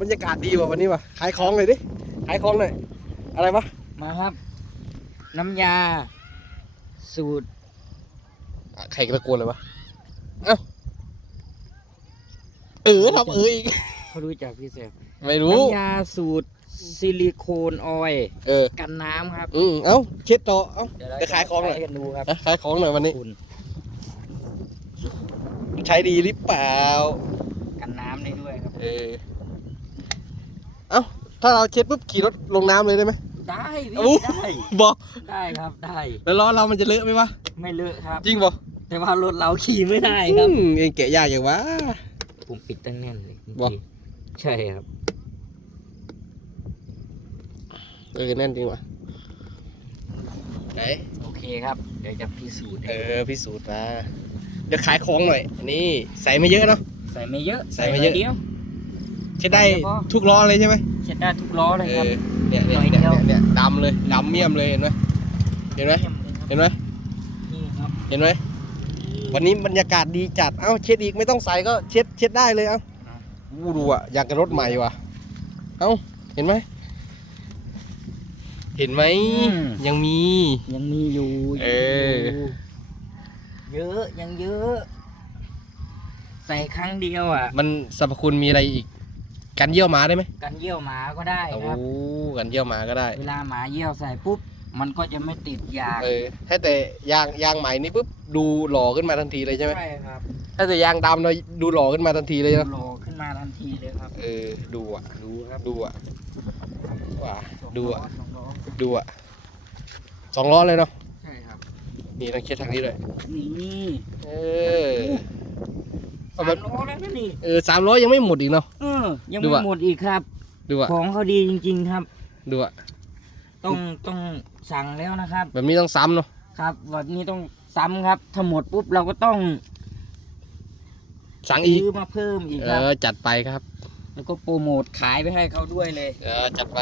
บรรยากาศดีว่ะวันนี้ว่ะขายของเลยดิขายของหน่อยอะไรวะมาครับ น้ำยา สูตรอะใครตะโกนเลยวะเอ้าเออทำเอออีกเขารู้จักพี่เซฟไม่รู้น้ำยาสูตรซิลิโคนออยล์เออกันน้ำครับอืมเอ้าเช็ดต่อเอ้าเดี๋ยวเราจะขายของหน่อยใช้กันดูครับอะขายของหน่อยวันนี้ คุณใช้ดีหรือเปล่า กันน้ำได้ด้วยครับ เออ เอ้าถ้าเราเช็ดปุ๊บขี่รถลงน้ำเลยได้ไหม ได้โอ้พี่ได้ บอกได้ครับได้ แล้วล้อเรามันจะเลอะไหมวะไม่เลอะครับ จริงบอกแต่ว่ารถเราขี่ไม่ได้ครับ เองแกะยากอย่างวะ ผมปิดตั้งแน่นเลยบอกใช่ครับ เออแน่นจริงวะไหนโอเคครับ เดี๋ยวจะพิสูจน์เอให้อพิสูจน์มาเดี๋ยวขายของหน่อย นี่ใส่ไม่เยอะเนาะ ใส่ไม่เยอะใส่ไม่เยอะหน่เดียว ใช้ได้ใส่เยอะพอทุกล้อเลยใช่ไหมเช็ดได้ทุกล้อเลยเอครับอเนี่ยเนี่ยหน่อยเนี่ยเดียวเนี่ยดำเลยดำเมี่ยมเลยเห็นไหมเห็นไหมเยี่ยมเลยครับเห็นไหมนี่ครับเห็นไหมวันนี้บรรยากาศดีจัดเอ้าเช็ดอีกไม่ต้องใส่ก็เช็ดเช็ดได้เลยเอ้าอู้ดูอะอยากกับรถใหม่ว่ะเอ้าเห็นไหมเห็นไหมยังมี ยังมีอยู่เออเยอะยังเยอะ ใส่ครั้งเดียวอะ มันสรรพคุณมีอะไรอีก กันเยี่ยวหมาได้ไหมกันเยี่ยวหมาก็ได้โอ้ครับกันเยี่ยวหมาก็ได้ เวลาหมาเยี่ยวใส่ปุ๊บมันก็จะไม่ติดยางเออถ้าแต่ยางยางใหม่นี่ปุ๊บดูหล่อขึ้นมาทันทีเลยใช่ไหมใช่ครับถ้าแต่ยางดำเราดูหล่อขึ้นมาทันทีเลยนะโหลขึ้นมาทันทีเลยครับเออดูอะดูครับดูอะว้าสองดูอะล้สองล้อดูอะสองล้อเลยเนาะใช่ครับนี่ต้องเช็ดทางนี้ด้วยนี่เออ สามล้อแล้วนะนี่ เออสามร้อยยังไม่หมดอีกเนาะ เออ ยังดูไม่อะ หมดอีกครับ ดูอะของเขาดีจริง ๆครับ ดูอะต้องต้องสั่งแล้วนะครับ แบบนี้ต้องซ้ำเนาะครับวันนี้ต้องซ้ำครับถ้าหมดปุ๊บเราก็ต้องสั่งอีก ซื้อมาเพิ่มอีกเอครับ อจัดไปครับ แล้วก็โปรโมทขายไปให้เขาด้วยเลย เออจัดไป